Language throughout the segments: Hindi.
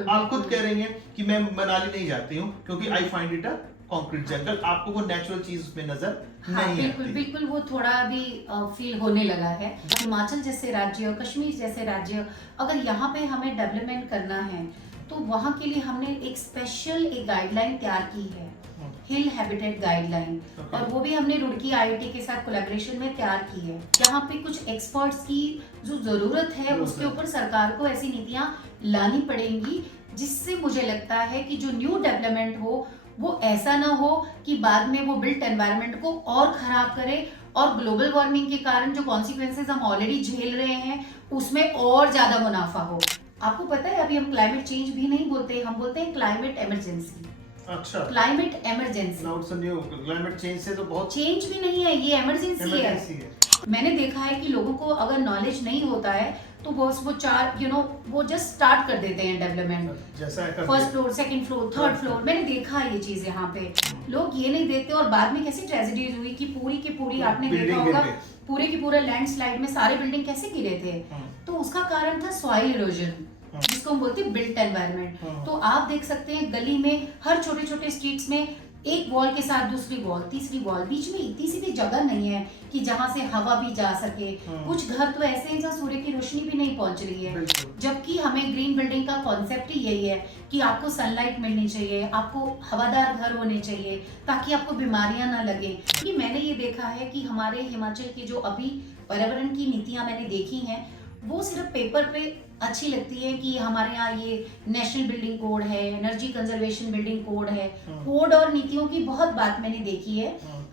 बिल्कुल आप खुद बिल्कुल। कह रही हैं कि मैं मनाली नहीं जाती हूँ क्योंकि I find it a concrete jungle, आपको वो नेचुरल चीज उसमें नजर हाँ नहीं बिल्कुल आती। बिल्कुल, वो थोड़ा अभी फील होने लगा है। हिमाचल जैसे राज्य, कश्मीर जैसे राज्य, अगर यहाँ पे हमें डेवलपमेंट करना है तो वहाँ के लिए हमने एक स्पेशल एक गाइडलाइन तैयार की है, हिल हैबिटेट गाइडलाइन। Okay. और वो भी हमने रुड़की आईआईटी के साथ कोलैबोरेशन में तैयार की है। यहाँ पे कुछ एक्सपर्ट्स की जो जरूरत है उसके ऊपर सरकार को ऐसी नीतियाँ लानी पड़ेंगी जिससे मुझे लगता है कि जो न्यू डेवलपमेंट हो वो ऐसा ना हो कि बाद में वो बिल्ट एनवायरनमेंट को और खराब करे और ग्लोबल वार्मिंग के कारण जो कॉन्सिक्वेंसेज हम ऑलरेडी झेल रहे हैं उसमें और ज्यादा मुनाफा हो। आपको पता है अभी हम क्लाइमेट चेंज भी नहीं बोलते, हम बोलते हैं क्लाइमेट इमरजेंसी। अच्छा, climate emergency, now it's new climate change से तो बहुत चेंज भी नहीं है, ये इमरजेंसी इमरजेंसी है। है। मैंने देखा है कि लोगों को अगर नॉलेज नहीं होता है तो बस वो चार वो जस्ट स्टार्ट कर देते हैं डेवलपमेंट, जैसा है first floor, second floor, third floor. मैंने देखा है ये चीज यहाँ पे, लोग ये नहीं देखते और बाद में कैसी ट्रेजेडीज हुई कि पूरी की पूरी, आपने देखा होगा पूरे की पूरा लैंडस्लाइड में सारे बिल्डिंग कैसे गिरे थे। तो उसका कारण था सॉइल इरोजन, जिसको हम बोलते हैं बिल्ट एनवायरनमेंट। तो आप देख सकते हैं गली में हर छोटे छोटे स्ट्रीट्स में एक वॉल के साथ दूसरी वॉल, तीसरी वॉल, बीच में इतनी सी भी जगह नहीं है कि जहां से हवा भी जा सके। कुछ घर तो ऐसे हैं जहाँ सूर्य की रोशनी भी नहीं पहुंच रही है, जबकि हमें ग्रीन बिल्डिंग का कॉन्सेप्ट ही यही है कि आपको सनलाइट मिलनी चाहिए, आपको हवादार घर होने चाहिए ताकि आपको बीमारियां ना लगे। क्योंकि मैंने ये देखा है कि हमारे हिमाचल की जो अभी पर्यावरण की नीतियां मैंने देखी हैं वो सिर्फ पेपर पे अच्छी लगती है कि हमारे यहाँ ये नेशनल बिल्डिंग कोड है, एनर्जी कंजर्वेशन बिल्डिंग कोड है, कोड और नीतियों की बहुत बात मैंने देखी है।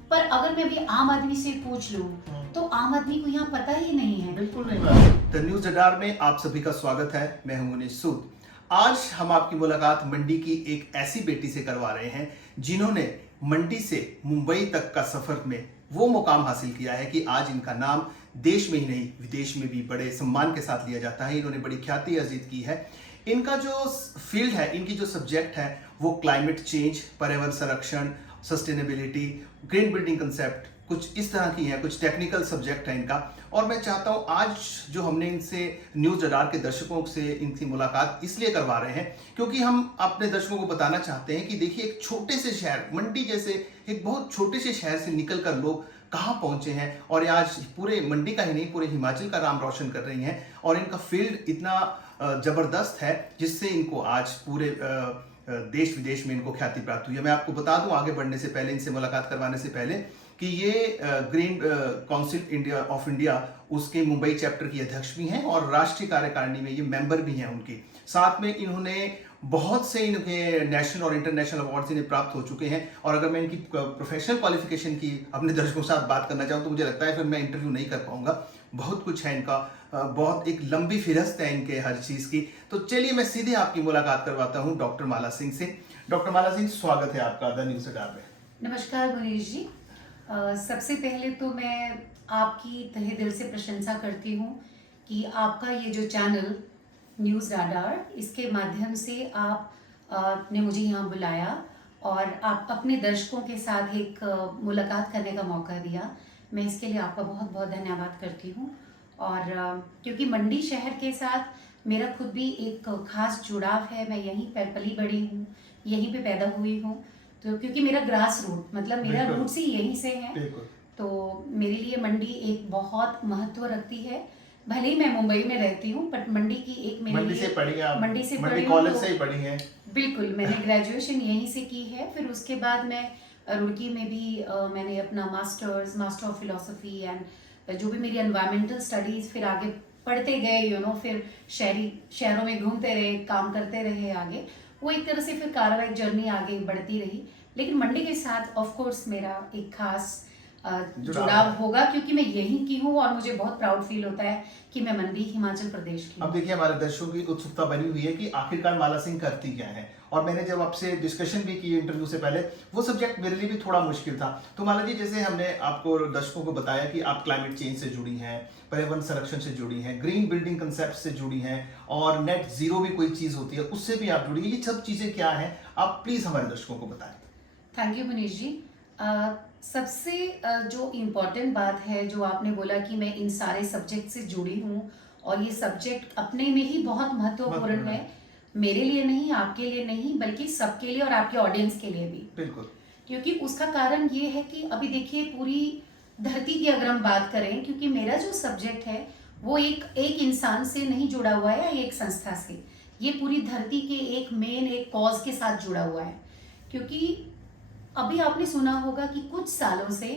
पर अगर मैं भी आम आदमी से पूछ लूं तो आम आदमी को यहाँ पता ही नहीं है। बिल्कुल नहीं। द न्यूज रडार में आप सभी का स्वागत है, मैं हूं मुनीश सूद। आज हम आपकी मुलाकात मंडी की एक ऐसी बेटी से करवा रहे हैं जिन्होंने मंडी से मुंबई तक का सफर में वो मुकाम हासिल किया है कि आज इनका नाम देश में ही नहीं विदेश में भी बड़े सम्मान के साथ लिया जाता है। इन्होंने बड़ी ख्याति अर्जित की है। इनका जो फील्ड है, इनकी जो सब्जेक्ट है वो क्लाइमेट चेंज, पर्यावरण संरक्षण, सस्टेनेबिलिटी, ग्रीन बिल्डिंग कंसेप्ट, कुछ इस तरह की है, कुछ टेक्निकल सब्जेक्ट है इनका। और मैं चाहता हूं आज जो हमने इनसे न्यूज रडार के दर्शकों से इनकी मुलाकात इसलिए करवा रहे हैं क्योंकि हम अपने दर्शकों को बताना चाहते हैं कि देखिए एक छोटे से शहर मंडी जैसे एक बहुत छोटे से शहर से निकलकर लोग कहाँ पहुंचे हैं और आज पूरे मंडी का ही नहीं पूरे हिमाचल का नाम रोशन कर रही हैं। और इनका फील्ड इतना जबरदस्त है जिससे इनको आज पूरे देश विदेश में इनको ख्याति प्राप्त हुई है। मैं आपको बता दूं आगे बढ़ने से पहले, इनसे मुलाकात करवाने से पहले कि ये green council India of India उसके मुंबई चैप्टर की अध्यक्ष भी हैं और राष्ट्रीय कार्यकारिणी में ये मेंबर भी हैं उनकी। साथ में इन्होंने बहुत से इनके नेशनल और इंटरनेशनल अवार्ड्स इन्हें प्राप्त हो चुके हैं। और अगर मैं इनकी प्रोफेशनल क्वालिफिकेशन की अपने दर्शकों के साथ बात करना चाहूँ तो मुझे लगता है फिर मैं इंटरव्यू नहीं कर पाऊंगा। बहुत कुछ है इनका, बहुत एक लंबी फिहरिस्त है इनके हर चीज की। तो चलिए मैं सीधे आपकी मुलाकात करवाता हूँ डॉक्टर माला सिंह से। डॉक्टर माला सिंह, स्वागत है आपका द न्यूज रडार में। नमस्कार मुनीश जी। सबसे पहले तो मैं आपकी तहे दिल से प्रशंसा करती हूँ कि आपका ये जो चैनल न्यूज़ रडार, इसके माध्यम से आपने मुझे यहाँ बुलाया और आप अपने दर्शकों के साथ एक मुलाकात करने का मौका दिया। मैं इसके लिए आपका बहुत बहुत धन्यवाद करती हूँ। और क्योंकि मंडी शहर के साथ मेरा खुद भी एक खास जुड़ाव है, मैं यहीं पर पली बड़ी हूँ, यहीं पे पैदा हुई हूँ। तो क्योंकि मेरा ग्रास रूट मतलब मेरा रूट से यहीं से है, तो मेरे लिए मंडी एक बहुत महत्व रखती है। भले ही मैं मुंबई में रहती हूँ बट मंडी की एक मेरे मंडी लिए से पढ़ी आप? मंडी से मंडी पढ़ी कॉलेज तो से ही पढ़ी हैं? बिल्कुल, मैंने ग्रेजुएशन यहीं से की है। फिर उसके बाद मैं रुड़की में भी मैंने अपना मास्टर ऑफ फिलोसफी एंड जो भी मेरी एनवायरमेंटल स्टडीज़ फिर आगे पढ़ते गए फिर शहरों में घूमते रहे, काम करते रहे आगे। वो एक तरह से फिर कार्रवाई जर्नी आगे बढ़ती रही। लेकिन मंडी के साथ ऑफ कोर्स मेरा एक खास जुड़ाव होगा क्योंकि मैं यहीं की हूँ और मुझे बहुत प्राउड फील होता है कि मैं मंडी हिमाचल प्रदेश की। अब देखिए हमारे दर्शकों की उत्सुकता बनी हुई है कि आखिरकार माला सिंह करती क्या है। और मैंने जब आपसे डिस्कशन भी की इंटरव्यू से पहले, वो सब्जेक्ट मेरे लिए भी थोड़ा मुश्किल था। तो माला जी, जैसे हमने आपको दर्शकों को बताया कि आप क्लाइमेट चेंज से जुड़ी हैं, पर्यावरण संरक्षण से जुड़ी हैं, ग्रीन बिल्डिंग कंसेप्ट से जुड़ी हैं और नेट जीरो भी कोई चीज होती है उससे भी आप जुड़ी हैं। ये सब चीजें क्या हैं, आप प्लीज हमारे दर्शकों को बताएं। Thank you Manish ji. सबसे जो इम्पोर्टेंट बात है जो आपने बोला कि मैं इन सारे सब्जेक्ट से जुड़ी हूँ और ये सब्जेक्ट अपने में ही बहुत महत्वपूर्ण है। मेरे लिए नहीं, आपके लिए नहीं, बल्कि सबके लिए और आपके ऑडियंस के लिए भी। बिल्कुल। क्योंकि उसका कारण ये है कि अभी देखिए पूरी धरती की अगर हम बात करें, क्योंकि मेरा जो सब्जेक्ट है वो एक इंसान से नहीं जुड़ा हुआ है या एक संस्था से, ये पूरी धरती के एक कॉज के साथ जुड़ा हुआ है। क्योंकि अभी आपने सुना होगा कि कुछ सालों से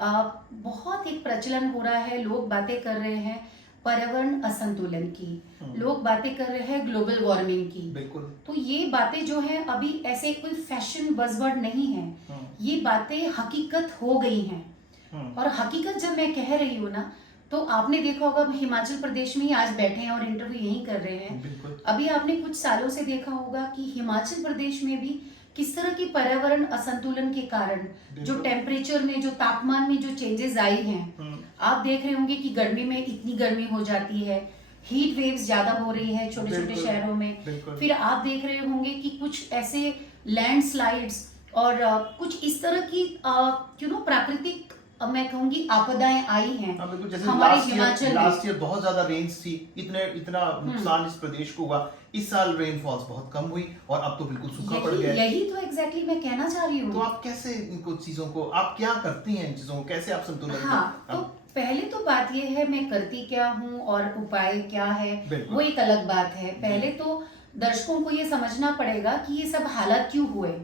बहुत एक प्रचलन हो रहा है, लोग बातें कर रहे हैं पर्यावरण असंतुलन की, लोग बातें कर रहे हैं ग्लोबल वार्मिंग की। बिल्कुल। तो ये बातें जो है अभी ऐसे कोई फैशन बज़वर्ड नहीं है, ये बातें हकीकत हो गई हैं। और हकीकत जब मैं कह रही हूँ ना, तो आपने देखा होगा हिमाचल प्रदेश में ही आज बैठे हैं और इंटरव्यू यहीं कर रहे हैं। अभी आपने कुछ सालों से देखा होगा कि हिमाचल प्रदेश में भी किस तरह की पर्यावरण असंतुलन के कारण जो टेम्परेचर में, जो तापमान में जो चेंजेस आई हैं, आप देख रहे होंगे कि गर्मी में इतनी गर्मी हो जाती है, हीट वेव्स ज्यादा हो रही है छोटे छोटे शहरों में। फिर आप देख रहे होंगे कि कुछ ऐसे लैंडस्लाइड्स और कुछ इस तरह की प्राकृतिक मैं कहूंगी आपदाएं आई हैं हमारे हिमाचल में। लास्ट ईयर बहुत ज्यादा रेन्स थी, इतना नुकसान इस प्रदेश को हुआ। इस साल रेनफॉल्स बहुत कम हुई और अब तो बिल्कुल सूखा पड़ गया है। यही तो एग्जैक्टली मैं कहना चाह रही हूँ। तो आप कैसे इनको चीजों को, आप क्या करती हैं इन चीजों को, कैसे आप संतुलन? हाँ, तो पहले तो बात ये है मैं करती क्या हूँ और उपाय क्या है, वो एक अलग बात है। पहले तो दर्शकों को ये समझना पड़ेगा कि ये सब हालात क्यों हुए।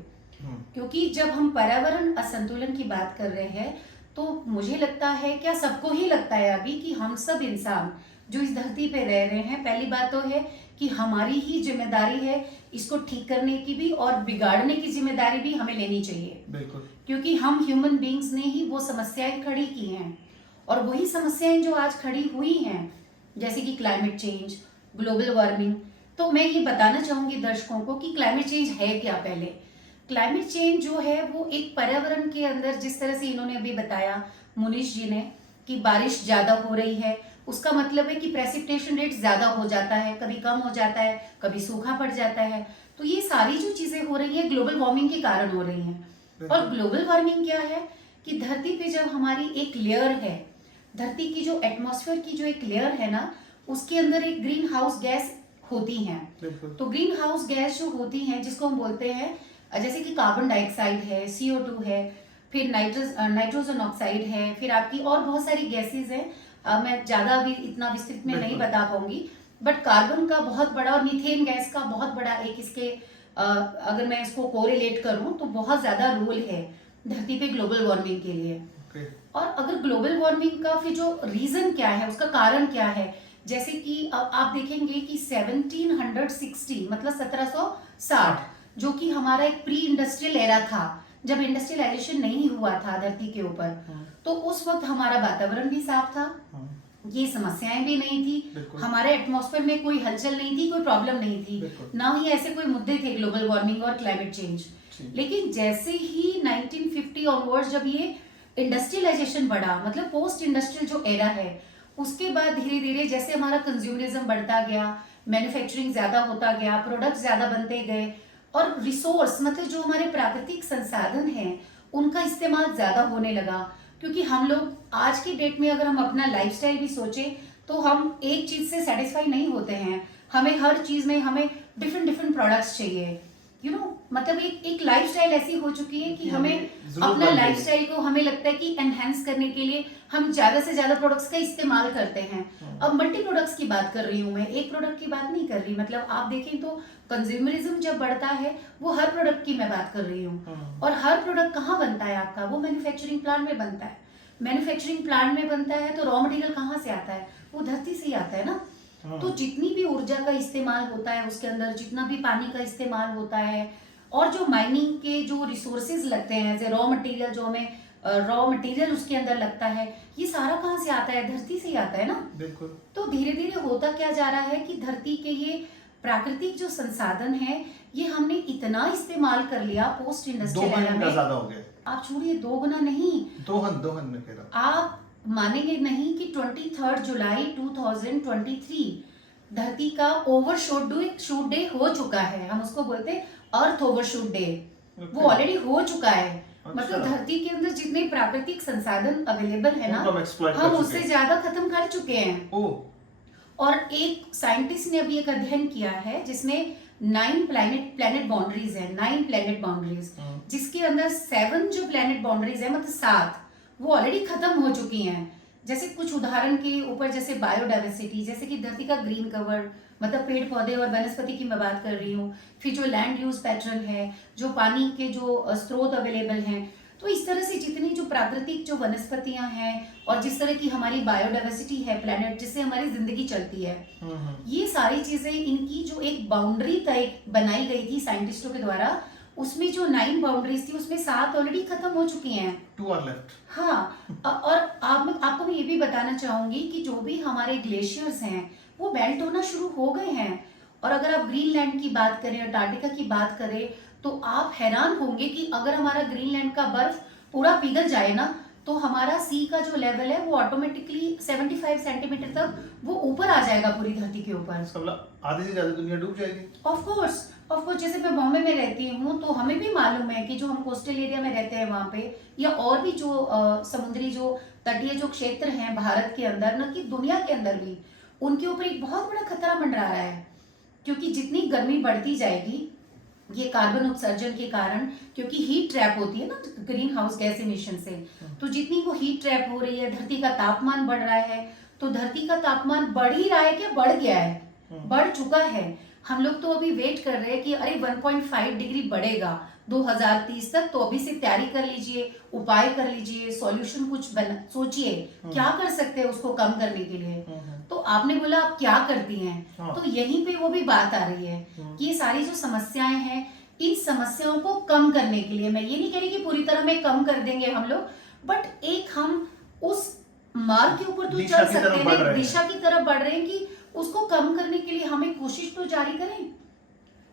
क्योंकि जब हम पर्यावरण असंतुलन की बात कर रहे हैं तो मुझे लगता है, क्या सबको ही लगता है अभी, कि हम सब इंसान जो इस धरती पे रह रहे हैं, पहली बात तो है कि हमारी ही जिम्मेदारी है इसको ठीक करने की भी, और बिगाड़ने की जिम्मेदारी भी हमें लेनी चाहिए। बिल्कुल। क्योंकि हम ह्यूमन बींग्स ने ही वो समस्याएं खड़ी की हैं, और वही समस्याएं जो आज खड़ी हुई हैं, जैसे कि क्लाइमेट चेंज, ग्लोबल वार्मिंग। तो मैं ये बताना चाहूंगी दर्शकों को कि क्लाइमेट चेंज है क्या। पहले क्लाइमेट चेंज जो है वो एक पर्यावरण के अंदर, जिस तरह से इन्होंने अभी बताया मुनीश जी ने, कि बारिश ज्यादा हो रही है, उसका मतलब है कि प्रेसिपिटेशन रेट ज्यादा हो जाता है, कभी कम हो जाता है, कभी सूखा पड़ जाता है। तो ये सारी जो चीजें हो रही है ग्लोबल वार्मिंग के कारण हो रही हैं। और ग्लोबल वार्मिंग क्या है कि धरती पे जब हमारी एक लेयर है, धरती की जो एटमॉस्फेयर की जो एक लेयर है ना, उसके अंदर एक ग्रीन हाउस गैस होती है। तो ग्रीन हाउस गैस जो होती है, जिसको हम बोलते हैं जैसे कि कार्बन डाइऑक्साइड है, CO2 है, फिर नाइट्रोजन ऑक्साइड है, फिर आपकी और बहुत सारी गैसेज हैं। मैं ज्यादा अभी इतना विस्तृत में नहीं बता पाऊंगी, बट कार्बन का बहुत बड़ा और मीथेन गैस का बहुत बड़ा एक इसके अगर मैं इसको कोरिलेट करूं तो बहुत ज्यादा रोल है धरती पे ग्लोबल वार्मिंग के लिए। और अगर ग्लोबल वार्मिंग का फिर जो रीजन क्या है, उसका कारण क्या है, जैसे कि आप देखेंगे कि 1760 मतलब 1760 जो कि हमारा एक प्री इंडस्ट्रियल एरा था, जब इंडस्ट्रियलाइजेशन नहीं हुआ था धरती के ऊपर, तो उस वक्त हमारा वातावरण भी साफ था, ये समस्याएं भी नहीं थी, हमारे एटमॉस्फेयर में कोई हलचल नहीं थी, कोई प्रॉब्लम नहीं थी, ना ही ऐसे कोई मुद्दे थे ग्लोबल वार्मिंग और क्लाइमेट चेंज। लेकिन जैसे ही 1950 ऑनवर्ड्स जब ये इंडस्ट्रियलाइजेशन बढ़ा, मतलब पोस्ट इंडस्ट्रियल जो एरा है, उसके बाद धीरे धीरे जैसे हमारा कंज्यूमरिज्म बढ़ता गया, मैन्युफैक्चरिंग ज्यादा होता गया, प्रोडक्ट ज्यादा बनते गए, और रिसोर्स मतलब जो हमारे प्राकृतिक संसाधन हैं उनका इस्तेमाल ज्यादा होने लगा। क्योंकि हम लोग आज की डेट में अगर हम अपना लाइफस्टाइल भी सोचें तो हम एक चीज से सेटिस्फाई नहीं होते हैं, हमें हर चीज में हमें डिफरेंट प्रोडक्ट्स चाहिए। मतलब एक लाइफस्टाइल ऐसी हो चुकी है कि हमें अपना लाइफस्टाइल को हमें लगता है कि एनहांस करने के लिए हम ज्यादा से ज्यादा प्रोडक्ट्स का इस्तेमाल करते हैं। अब मल्टी प्रोडक्ट्स की बात कर रही हूँ मैं, एक प्रोडक्ट की बात नहीं कर रही। मतलब आप देखें तो कंज्यूमरिज्म जब बढ़ता है, वो हर प्रोडक्ट की मैं बात कर रही हूँ। और हर प्रोडक्ट कहाँ बनता है आपका, वो मैन्युफैक्चरिंग प्लांट में बनता है। मैन्युफैक्चरिंग प्लांट में बनता है तो रॉ मटेरियल कहाँ से आता है, वो धरती से ही आता है ना। तो जितनी भी ऊर्जा का इस्तेमाल होता है उसके अंदर, जितना भी पानी का इस्तेमाल होता है, और जो माइनिंग के जो रिसोर्सेज लगते हैं, जैसे रॉ मटेरियल, जो हमें रॉ मटेरियल उसके अंदर लगता है, ये सारा कहाँ से आता है, धरती से ही आता है ना। बिल्कुल। तो धीरे धीरे होता क्या जा रहा है कि धरती के ये प्राकृतिक जो संसाधन है, ये हमने इतना इस्तेमाल कर लिया पोस्ट इंडस्ट्रियल एरा में। ज्यादा हो गया। आप छोड़िए, 2 गुना नहीं, दोहन में कह रहा। आप मानेंगे नहीं कि 23 जुलाई 2023 धरती का ओवरशूट डे हो चुका है। हम उसको बोलते हैं अर्थ ओवरशूट डे। वो ऑलरेडी हो चुका है। मतलब धरती के अंदर जितने प्राकृतिक संसाधन अवेलेबल है ना, हम उससे ज्यादा खत्म कर चुके हैं। और एक साइंटिस्ट ने अभी एक अध्ययन किया है जिसमें 9 प्लैनेट बाउंड्रीज है, 9 प्लैनेट बाउंड्रीज, जिसके अंदर 7 जो प्लैनेट बाउंड्रीज है मतलब 7 वो ऑलरेडी खत्म हो चुकी हैं। जैसे कुछ उदाहरण के ऊपर, जैसे बायोडाइवर्सिटी, जैसे कि धरती का ग्रीन कवर मतलब पेड़ पौधे और वनस्पति की मैं बात कर रही हूँ, फिर जो लैंड यूज पैटर्न है, जो पानी के जो स्रोत अवेलेबल हैं, तो इस तरह से जितनी जो प्राकृतिक जो वनस्पतियां हैं और जिस तरह की हमारी बायोडाइवर्सिटी है प्लैनेट, जिससे हमारी जिंदगी चलती है, ये सारी चीजें इनकी जो एक बाउंड्री तय बनाई गई थी साइंटिस्टों के द्वारा, उसमें जो 9 बाउंड्रीज थी उसमें 7 ऑलरेडी खत्म हो चुकी हैं, 2 आर लेफ्ट। हाँ। और आपको मैं ये भी बताना चाहूंगी कि जो भी हमारे ग्लेशियर्स हैं वो मेल्ट होना शुरू हो गए हैं। और अगर आप ग्रीनलैंड की बात करें, अंटार्कटिका की बात करें, तो आप हैरान होंगे कि अगर हमारा ग्रीनलैंड का बर्फ पूरा पिघल जाए ना, तो हमारा सी का जो लेवल है वो ऑटोमेटिकली 75 सेंटीमीटर तक वो ऊपर आ जाएगा पूरी धरती के ऊपर। मतलब आधे से ज्यादा दुनिया डूब जाएगी। ऑफ कोर्स जैसे मैं बॉम्बे में रहती हूँ तो हमें भी मालूम है कि जो हम कोस्टल एरिया में रहते हैं वहाँ पे, या और भी जो समुद्री जो तटीय जो क्षेत्र हैं भारत के अंदर, न कि दुनिया के अंदर भी, उनके ऊपर एक बहुत बड़ा खतरा मंडरा रहा है। क्योंकि जितनी गर्मी बढ़ती जाएगी ये कार्बन उत्सर्जन के कारण, क्योंकि हीट ट्रैप होती है ना ग्रीन हाउस गैस इमिशन से, तो जितनी वो हीट ट्रैप हो रही है, धरती का तापमान बढ़ रहा है, तो धरती का तापमान बढ़ ही रहा है क्या, बढ़ गया है, बढ़ चुका है। हम लोग तो अभी वेट कर रहे हैं कि अरे 1.5 डिग्री बढ़ेगा 2030 तक, तो अभी से तैयारी कर लीजिए, उपाय कर लीजिए, सॉल्यूशन कुछ सोचिए क्या कर सकते हैं उसको कम करने के लिए। तो आपने बोला आप क्या करती हैं, तो यहीं पे वो भी बात आ रही है कि ये सारी जो समस्याएं हैं, इन समस्याओं को कम करने के लिए, मैं ये नहीं कह रही कि पूरी तरह में कम कर देंगे हम लोग, बट एक हम उस मार्ग के ऊपर तो चल सकते हैं, दिशा की तरफ बढ़ रहे हैं कि उसको कम करने के लिए हमें कोशिश तो जारी करें।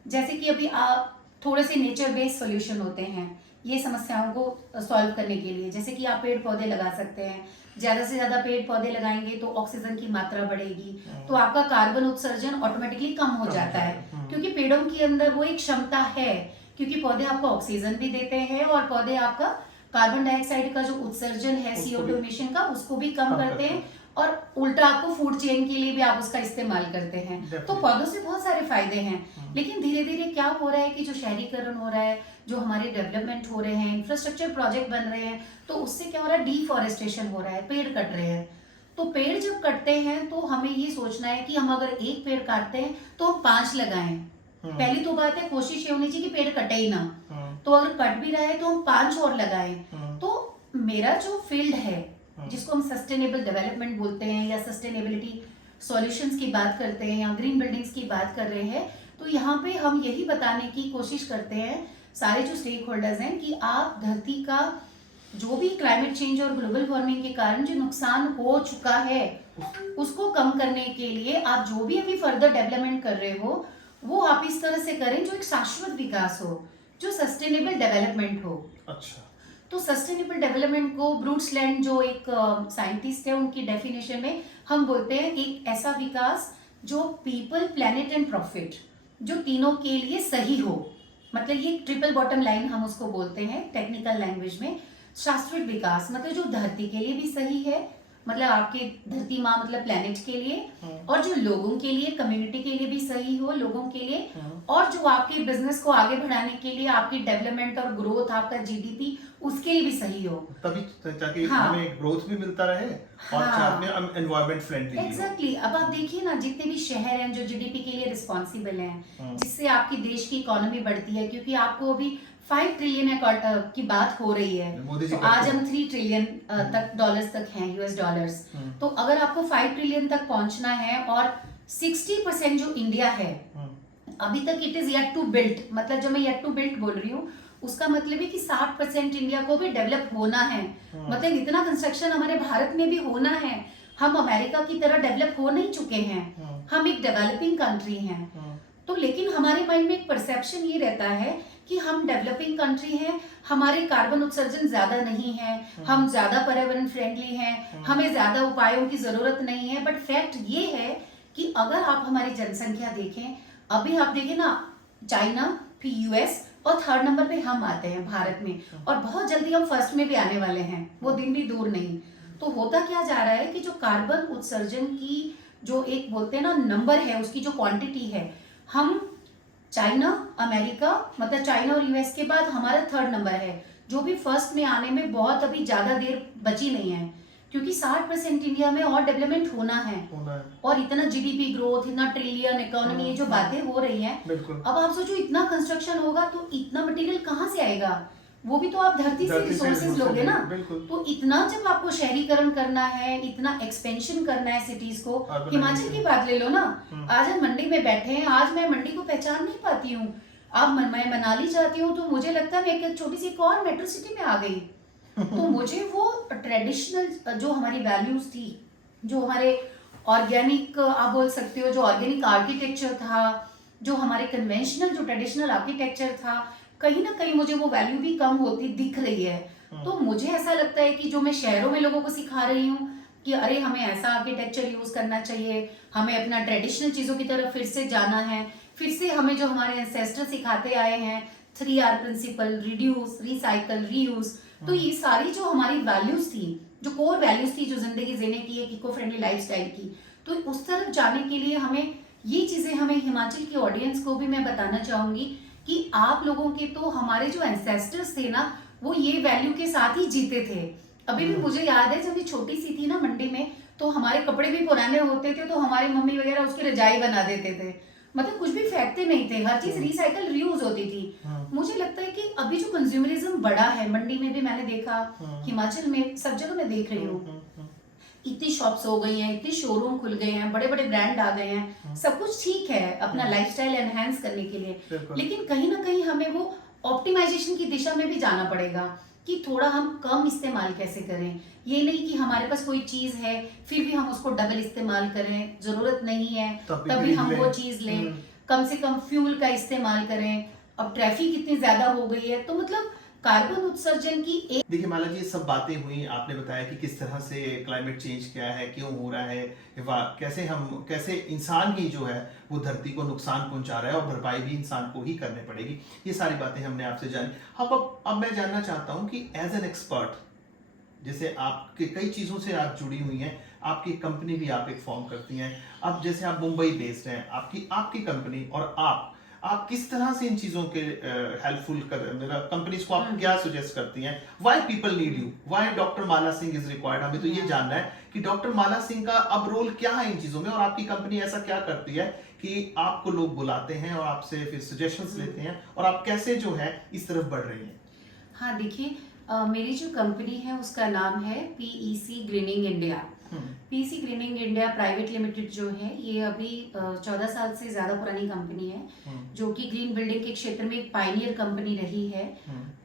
जैसे कि अभी आप थोड़े से नेचर बेस्ड सॉल्यूशन होते हैं ये समस्याओं को सॉल्व करने के लिए, जैसे कि आप पेड़ पौधे लगा सकते हैं, ज्यादा से ज्यादा पेड़ पौधे लगाएंगे तो ऑक्सीजन की मात्रा बढ़ेगी, तो आपका कार्बन उत्सर्जन ऑटोमेटिकली कम हो जाता है, क्योंकि पेड़ों के अंदर वो एक क्षमता है, क्योंकि पौधे आपको ऑक्सीजन भी देते हैं और पौधे आपका कार्बन डाइऑक्साइड का जो उत्सर्जन है CO2 इमिशन का उसको भी कम करते हैं, और उल्टा आपको फूड चेन के लिए भी आप उसका इस्तेमाल करते हैं। तो पौधों से बहुत सारे फायदे हैं। लेकिन धीरे धीरे क्या हो रहा है कि जो शहरीकरण हो रहा है, जो हमारे डेवलपमेंट हो रहे हैं, इंफ्रास्ट्रक्चर प्रोजेक्ट बन रहे हैं, तो उससे क्या हो रहा है, डिफॉरेस्टेशन हो रहा है, पेड़ कट रहे हैं। तो पेड़ जब कटते हैं तो हमें ये सोचना है कि हम अगर एक पेड़ काटते हैं तो हम 5 लगाएं। पहली तो बात है, कोशिश ये होनी चाहिए कि पेड़ कटे ही ना, तो अगर कट भी रहा है तो हम 5 और लगाएं। तो मेरा जो फील्ड है जिसको हम सस्टेनेबल डेवलपमेंट बोलते हैं या सस्टेनेबिलिटी सॉल्यूशंस की बात करते हैं या ग्रीन बिल्डिंग्स की बात कर रहे हैं, तो यहाँ पे हम यही बताने की कोशिश करते हैं सारे जो स्टेक होल्डर्स हैं कि आप धरती का जो भी क्लाइमेट चेंज और ग्लोबल वार्मिंग के कारण जो नुकसान हो चुका है उसको कम करने के लिए आप जो भी अभी फर्दर डेवलपमेंट कर रहे हो वो आप इस तरह से करें जो एक शाश्वत विकास हो, जो सस्टेनेबल डेवलपमेंट हो। अच्छा, तो सस्टेनेबल डेवलपमेंट को ब्रूट्स लैंड जो एक साइंटिस्ट है उनकी डेफिनेशन में हम बोलते हैं एक ऐसा विकास जो पीपल प्लैनेट एंड प्रॉफिट, जो तीनों के लिए सही हो, मतलब ये ट्रिपल बॉटम लाइन हम उसको बोलते हैं टेक्निकल लैंग्वेज में। शाश्वत विकास मतलब जो धरती के लिए भी सही है, मतलब आपके धरती माँ मतलब प्लैनेट के लिए, और जो लोगों के लिए कम्युनिटी के लिए भी सही हो, लोगों के लिए, और जो आपके बिजनेस को आगे बढ़ाने के लिए आपकी डेवलपमेंट और ग्रोथ आपका GDP उसके लिए भी सही हो, तभी ताकि हमें ग्रोथ भी मिलता रहे और साथ में हम एनवायरनमेंट फ्रेंडली भी हो। एग्जैक्टली। अब आप देखिए ना जितने भी शहर हैं जो GDP के लिए रिस्पॉन्सिबल हैं, जिससे आपकी देश की इकोनॉमी बढ़ती है, क्योंकि आपको अभी 5 ट्रिलियन की बात हो रही है, तो आज हम 3 ट्रिलियन तक डॉलर्स तक हैं, US डॉलर्स। तो अगर आपको 5 ट्रिलियन तक पहुंचना है और 60% जो इंडिया है अभी तक it is yet to build, मतलब जब मैं येट टू बिल्ड बोल रही हूँ उसका मतलब है कि 60% इंडिया को भी डेवलप होना है, मतलब इतना कंस्ट्रक्शन हमारे भारत में भी होना है। हम अमेरिका की तरह डेवलप हो नहीं चुके हैं, हम एक डेवलपिंग कंट्री हैं। तो लेकिन हमारे माइंड में एक परसेप्शन ये रहता है कि हम डेवलपिंग कंट्री हैं, हमारे कार्बन उत्सर्जन ज्यादा नहीं है, हम ज्यादा पर्यावरण फ्रेंडली हैं, हमें ज्यादा उपायों की जरूरत नहीं है। बट फैक्ट ये है कि अगर आप हमारी जनसंख्या देखें, अभी आप देखें ना, चाइना, फिर US और 3rd नंबर पे हम आते हैं भारत में, और बहुत जल्दी हम फर्स्ट में भी आने वाले हैं, वो दिन भी दूर नहीं। तो होता क्या जा रहा है कि जो कार्बन उत्सर्जन की जो एक बोलते हैं ना नंबर है, उसकी जो क्वांटिटी है, हम चाइना, अमेरिका, मतलब चाइना और यूएस के बाद हमारा थर्ड नंबर है, जो भी फर्स्ट में आने में बहुत अभी ज्यादा देर बची नहीं है, क्योंकि 60% इंडिया में और डेवलपमेंट होना है। और इतना जीडीपी ग्रोथ, इतना ट्रिलियन इकोनॉमी, ये जो बातें हो रही हैं, अब आप सोचो इतना कंस्ट्रक्शन होगा तो इतना मटेरियल कहाँ से आएगा, वो भी तो आप धरती से रिसोर्सेज लोगे ना। तो इतना जब आपको शहरीकरण करना है, इतना एक्सपेंशन करना है सिटीज को, हिमाचल की बात ले लो ना, आज हम मंडी में बैठे हैं, आज मैं मंडी को पहचान नहीं पाती हूँ। अब मैं मनाली जाती हूँ तो मुझे लगता है मैं एक छोटी सी और मेट्रो सिटी में आ गई। तो मुझे वो ट्रेडिशनल जो हमारी वैल्यूज थी, जो हमारे ऑर्गेनिक आप बोल सकते हो, जो ऑर्गेनिक आर्किटेक्चर था, जो हमारे कन्वेंशनल जो ट्रेडिशनल आर्किटेक्चर था, कहीं ना कहीं मुझे वो वैल्यू भी कम होती दिख रही है। तो मुझे ऐसा लगता है कि जो मैं शहरों में लोगों को सिखा रही हूँ कि अरे हमें ऐसा आर्किटेक्चर यूज करना चाहिए, हमें अपना ट्रेडिशनल चीजों की तरफ फिर से जाना है, फिर से हमें जो हमारे एंसेस्टर सिखाते आए हैं 3R principal, reduce, recycle, reuse, तो ये सारी जो हमारी वैल्यूज थी, जो कोर वैल्यूज थी, जो जिंदगी जीने की एक इको फ्रेंडली लाइफस्टाइल की, तो उस तरफ जाने के लिए हमें ये चीजें, हमें हिमाचल की ऑडियंस को भी मैं बताना चाहूंगी कि आप लोगों के तो हमारे जो एंसेस्टर्स थे ना, वो ये वैल्यू के साथ ही जीते थे। अभी भी मुझे याद है जब मैं छोटी सी थी ना मंडी में, तो हमारे कपड़े भी पुराने होते थे तो हमारी मम्मी वगैरह उसकी रजाई बना देते थे, मतलब कुछ भी फेंकते नहीं थे, हर चीज रिसाइकल रीयूज होती थी। मुझे लगता है कि अभी जो कंज्यूमरिज्म बढ़ा है, मंडी में भी मैंने देखा, हिमाचल में सब जगह मैं देख रही हूँ, इतनी शॉप्स हो गई हैं, इतने शोरूम खुल गए हैं, बड़े बड़े ब्रांड आ गए हैं, सब कुछ ठीक है अपना लाइफस्टाइल एनहांस करने के लिए, लेकिन कहीं ना कहीं हमें वो ऑप्टिमाइजेशन की दिशा में भी जाना पड़ेगा कि थोड़ा हम कम इस्तेमाल कैसे करें। ये नहीं कि हमारे पास कोई चीज है फिर भी हम उसको डबल इस्तेमाल करें, जरूरत नहीं है तभी हम वो चीज लें, कम से कम फ्यूल का इस्तेमाल करें। अब ट्रैफिक इतनी ज्यादा हो गई है, तो मतलब कार्बन उत्सर्जन की एक, देखिए माला जी, सब बातें हुई, आपने बताया कि किस तरह से क्लाइमेट चेंज क्या है, क्यों हो रहा है, कैसे इंसान ही जो है वो धरती को नुकसान पहुंचा रहा है और भरपाई भी इंसान को ही करनी पड़ेगी। ये सारी बातें हमने आपसे जानी। अब मैं जानना चाहता हूं कि एज एन एक्सपर्ट, जैसे आपके कई चीज़ों से आप जुड़ी हुई हैं, आपकी कंपनी भी आप एक फॉर्म करती हैं, अब जैसे आप मुंबई बेस्ड हैं, आपकी कंपनी, और आप किस तरह से इन चीजों के हेल्पफुल कंपनीज को आप क्या सुजेस्ट करती हैं? Why people need you, why doctor Mala Singh is required? हमें तो ये जानना है कि डॉक्टर माला सिंह का अब रोल क्या है इन चीजों में, और आपकी कंपनी ऐसा क्या करती है कि आपको लोग बुलाते हैं और आपसे फिर सजेशंस लेते हैं, और आप कैसे जो है इस तरफ बढ़ रही हैं? हाँ देखिए, मेरी जो कंपनी है उसका नाम है PEC grinning India. PEC grinning India private limited जो है, ये अभी 14 साल से ज्यादा पुरानी कंपनी है, जो कि ग्रीन बिल्डिंग के क्षेत्र में एक पायनियर कंपनी रही है।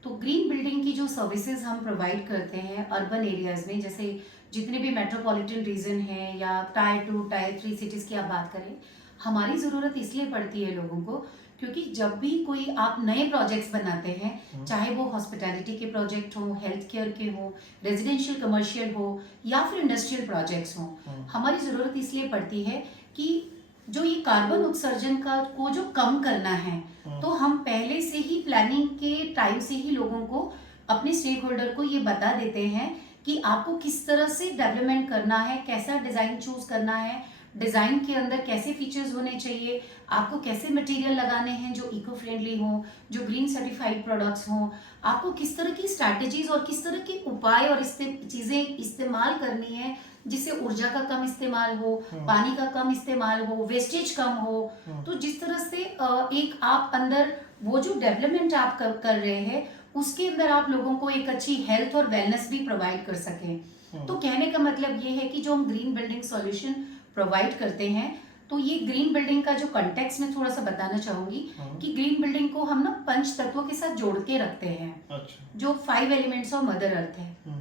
तो ग्रीन बिल्डिंग की जो सर्विसेज हम प्रोवाइड करते हैं अर्बन एरियाज में, जैसे जितने भी मेट्रोपॉलिटन रीजन है या टायर 2 टायर 3 सिटीज की आप बात करें, हमारी जरूरत इसलिए पड़ती है लोगों को क्योंकि जब भी कोई आप नए प्रोजेक्ट्स बनाते हैं, चाहे वो हॉस्पिटैलिटी के प्रोजेक्ट हो, हेल्थ केयर के हो, रेजिडेंशियल कमर्शियल हो या फिर इंडस्ट्रियल प्रोजेक्ट्स हो, हमारी ज़रूरत इसलिए पड़ती है कि जो ये कार्बन उत्सर्जन को जो कम करना है, तो हम पहले से ही प्लानिंग के टाइम से ही लोगों को, अपने स्टेक होल्डर को ये बता देते हैं कि आपको किस तरह से डेवलपमेंट करना है, कैसा डिज़ाइन चूज करना है, डिजाइन के अंदर कैसे फीचर्स होने चाहिए, आपको कैसे मटेरियल लगाने हैं जो इको फ्रेंडली हो, जो ग्रीन सर्टिफाइड प्रोडक्ट्स हो, आपको किस तरह की स्ट्रैटेजीज और किस तरह के उपाय और चीजें इस्तेमाल करनी है जिससे ऊर्जा का कम इस्तेमाल हो, पानी का कम इस्तेमाल हो, वेस्टेज कम हो। तो जिस तरह से एक आप अंदर वो जो डेवलपमेंट आप कर रहे हैं उसके अंदर आप लोगों को एक अच्छी हेल्थ और वेलनेस भी प्रोवाइड कर सकें। तो कहने का मतलब ये है कि जो हम ग्रीन बिल्डिंग सॉल्यूशन प्रोवाइड करते हैं, तो ये ग्रीन बिल्डिंग का जो कॉन्टेक्स्ट में थोड़ा सा बताना चाहूंगी कि ग्रीन बिल्डिंग को हम ना 5 तत्वों के साथ जोड़ के रखते हैं। अच्छा। जो 5 एलिमेंट्स ऑफ मदर अर्थ है।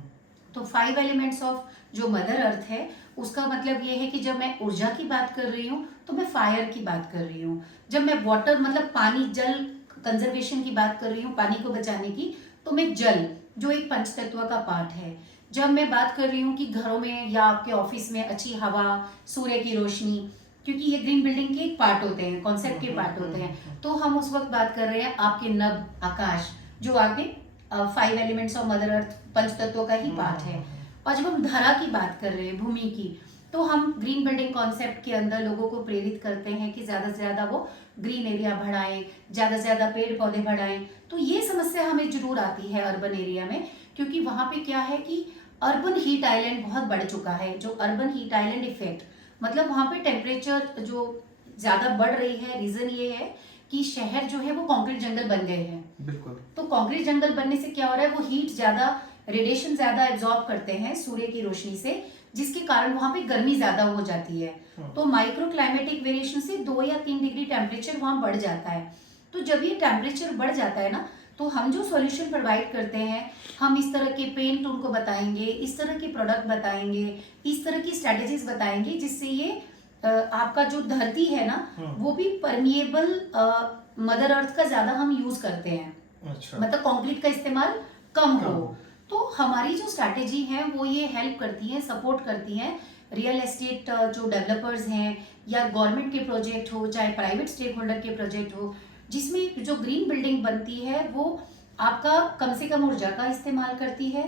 तो 5 एलिमेंट्स ऑफ जो मदर अर्थ है उसका मतलब ये है कि जब मैं ऊर्जा की बात कर रही हूँ तो मैं फायर की बात कर रही हूँ, जब मैं वाटर मतलब पानी जल कंजर्वेशन की बात कर रही हूँ, पानी को बचाने की, तो मैं जल जो एक पंच तत्व का पार्ट है। जब मैं बात कर रही हूँ कि घरों में या आपके ऑफिस में अच्छी हवा, सूर्य की रोशनी, क्योंकि ये ग्रीन बिल्डिंग के एक पार्ट होते हैं, कॉन्सेप्ट के पार्ट होते हैं, तो हम उस वक्त बात कर रहे हैं आपके नभ, आकाश, जो आपके 5 एलिमेंट्स ऑफ मदर अर्थ पंच तत्वों का ही पार्ट है। और जब हम धरा की बात कर रहे हैं, भूमि की, तो हम ग्रीन बिल्डिंग कॉन्सेप्ट के अंदर लोगों को प्रेरित करते हैं कि ज़्यादा से ज़्यादा वो ग्रीन एरिया बढ़ाएं, ज़्यादा से ज़्यादा पेड़ पौधे बढ़ाएं। तो ये समस्या हमें जरूर आती है अर्बन एरिया में, क्योंकि वहाँ पे क्या है कि अर्बन हीट आइलैंड बहुत बढ़ चुका है। जो अर्बन हीट आइलैंड इफेक्ट, मतलब वहाँ पे टेम्परेचर जो ज़्यादा बढ़ रही है, रीज़न ये है कि शहर जो है वो कंक्रीट जंगल बन गए हैं। बिल्कुल। तो कंक्रीट जंगल बनने से क्या हो रहा है, वो हीट ज़्यादा, रेडिएशन ज़्यादा एब्जॉर्ब करते हैं सूर्य की रोशनी से, जिसके कारण वहाँ पे गर्मी ज़्यादा हो जाती है। तो माइक्रो क्लाइमेटिक वेरिएशन से 2 या 3 डिग्री टेम्परेचर वहाँ बढ़ जाता है। तो जब ये टेम्परेचर बढ़ जाता है ना, तो हम जो सॉल्यूशन प्रोवाइड करते हैं, हम इस तरह के पेंट उनको बताएंगे, इस तरह के प्रोडक्ट बताएंगे, इस तरह की स्ट्रेटेजीज बताएंगे, जिससे ये आपका जो धरती है ना, वो भी परमिएबल मदर अर्थ का ज्यादा हम यूज करते हैं। अच्छा। मतलब कंक्रीट का इस्तेमाल कम हो। तो हमारी जो स्ट्रैटेजी है वो ये हेल्प करती है, सपोर्ट करती है रियल एस्टेट जो डेवलपर्स हैं, या गवर्नमेंट के प्रोजेक्ट हो, चाहे प्राइवेट स्टेक होल्डर के प्रोजेक्ट हो, जिसमें जो ग्रीन बिल्डिंग बनती है वो आपका कम से कम ऊर्जा का इस्तेमाल करती है,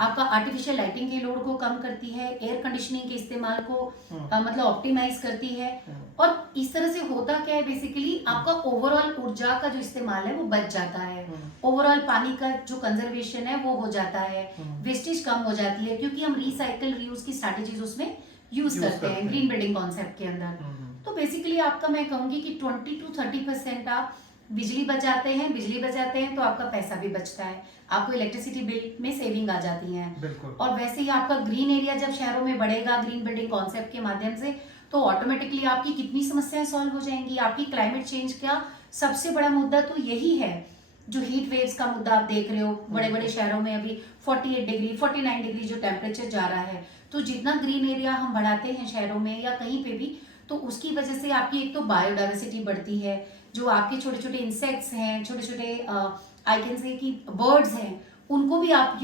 आपका आर्टिफिशियल लाइटिंग के लोड को कम करती है, एयर कंडीशनिंग के इस्तेमाल को मतलब ऑप्टिमाइज करती है। और इस तरह से होता क्या है, बेसिकली आपका ओवरऑल ऊर्जा का जो इस्तेमाल है वो बच जाता है, ओवरऑल पानी का जो कंजर्वेशन है वो हो जाता है, वेस्टेज कम हो जाती है, क्योंकि हम रिसाइकल रीयूज की स्ट्रैटेजीज उसमें यूज करते हैं ग्रीन बिल्डिंग कॉन्सेप्ट के अंदर। तो बेसिकली आपका मैं कहूंगी कि 20 to 30% आप बिजली बचाते हैं तो आपका पैसा भी बचता है, आपको इलेक्ट्रिसिटी बिल में सेविंग आ जाती है। और वैसे ही आपका ग्रीन एरिया जब शहरों में बढ़ेगा ग्रीन बिल्डिंग कॉन्सेप्ट के माध्यम से, तो ऑटोमेटिकली आपकी कितनी समस्याएं सॉल्व हो जाएंगी। आपकी क्लाइमेट चेंज का सबसे बड़ा मुद्दा तो यही है, जो हीट वेव्स का मुद्दा आप देख रहे हो बड़े बड़े शहरों में, अभी 48 डिग्री 49 डिग्री जो टेम्परेचर जा रहा है। तो जितना ग्रीन एरिया हम बढ़ाते हैं शहरों में या कहीं पे भी, तो उसकी वजह से आपकी एक तो बायोडाइवर्सिटी बढ़ती है, जो आपके छोटे छोटे इंसेक्ट्स हैं, छोटे छोटे आई कैन से कि बर्ड्स हैं, उनको भी आप